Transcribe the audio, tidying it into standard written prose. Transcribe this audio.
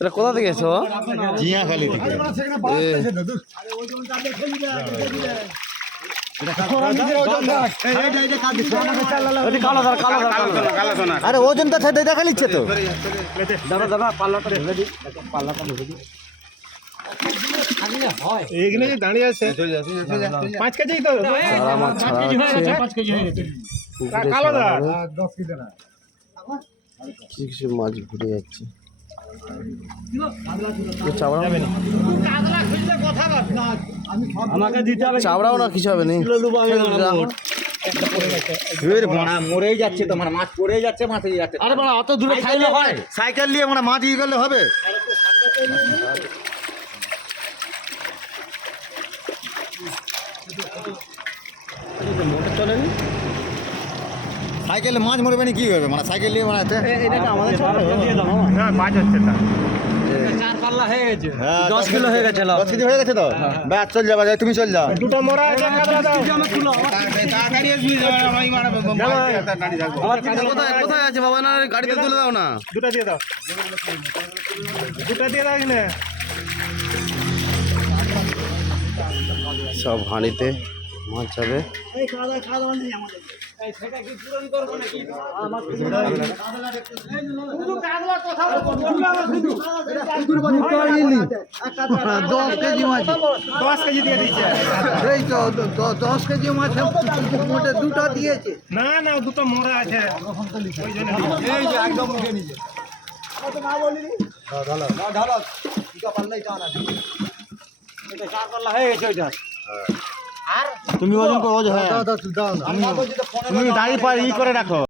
এটা কোথা থেকে এসো? জিয়াখালী থেকে। আরে ওজনটা ছেড়ে দেখা নিচ্ছে তো। দাদা দাদা পাল্লাটা ধরে দিই, পাল্লাটা ধরে দিই। এইখানে দাঁড়িয়ে আছে 5 কেজি তো, 5 কেজি হয়ে গেছে, 5 কেজি হয়ে গেছে। কালো দা 10 কেজি না। কিছু মাছ ঘুরে যাচ্ছে। আমাকে দিতে হবে, চাবড়াও না কিছু হবে না। মরেই যাচ্ছে তো, মানে মাছ পড়েই যাচ্ছে, মাছই যাচ্ছে। আরে বাবা অত দূরে খাইলে হয়? সাইকেল নিয়ে মানে মাছ ইয়ে করলে হবে। সাইকেলে মাছ মরবে না কি হবে, মানে সাইকেল নিয়ে মানে না মাছ হচ্ছে না। 10 কিলো হয়ে গেছে। 10 কেজি হয়ে গেছে তো, ব্যাস চল যাবা, তুমি চল যাও। দুটো মরা আছে, কাদলা দাও। কোথায় কোথায় আছে বাবা? না গাড়িতে তুলে দাও না। দুটো দিয়ে দাও, দুটো দিয়ে দাও এখানে। সব হাঁড়িতে মাছ যাবে। দশ কেজি মাছ, 10 কেজি দিয়ে দিচ্ছে। এই তো 10 কেজি মাছ মোটে দুটো দিয়েছে। না না দুটো মরা আছে, ওই জন্য এই যে একদম মুখে নিচে তুমি ওজন করো, হ্যাঁ তুমি দাঁড়িয়ে ই করে রাখো।